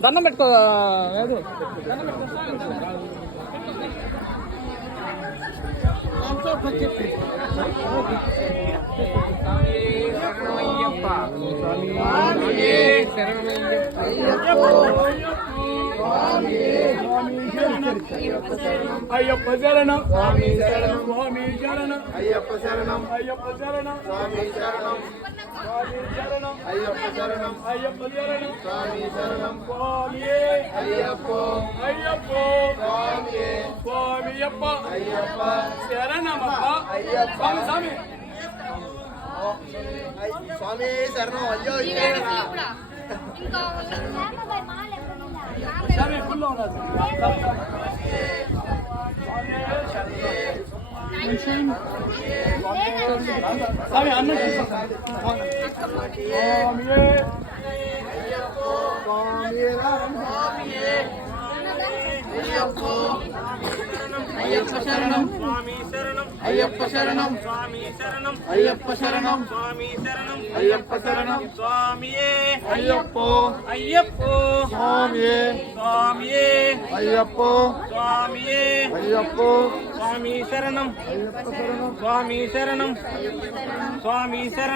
దండం పెట్టుకో లేదు దండం పెట్టుకో అయ్యప్ప శరణం స్వామి శరణం స్వామి శరణం అయ్యప్ప శరణం అయ్యప్ప శరణం స్వామి శరణం స్వామి శరణం అయ్యప్ప శరణం అయ్యప్ప శరణం స్వామి శరణం స్వామి అయ్యప్ప అయ్యప్ప స్వామి స్వామియప్ప అయ్యప్ప శరణమప్ప అయ్యప్ప స్వామి స్వామి శరణం అయ్యో స్వామి ఫుల్ ఉన్నది స్వామి అన్న అయ్యప్ప శరణం స్వామి శరణం అయ్యప్ప శరణం స్వామి శరణం అయ్యప్ప శరణం స్వామి శరణం అయ్యప్ప శరణం స్వామియే అయ్యప్ప అయ్యప్ప స్వామియే స్వామియే అయ్యప్ప స్వామియే అయ్యప్ప స్వామి శరణం అయ్యప్ప శరణం స్వామి శరణం స్వామి శరణం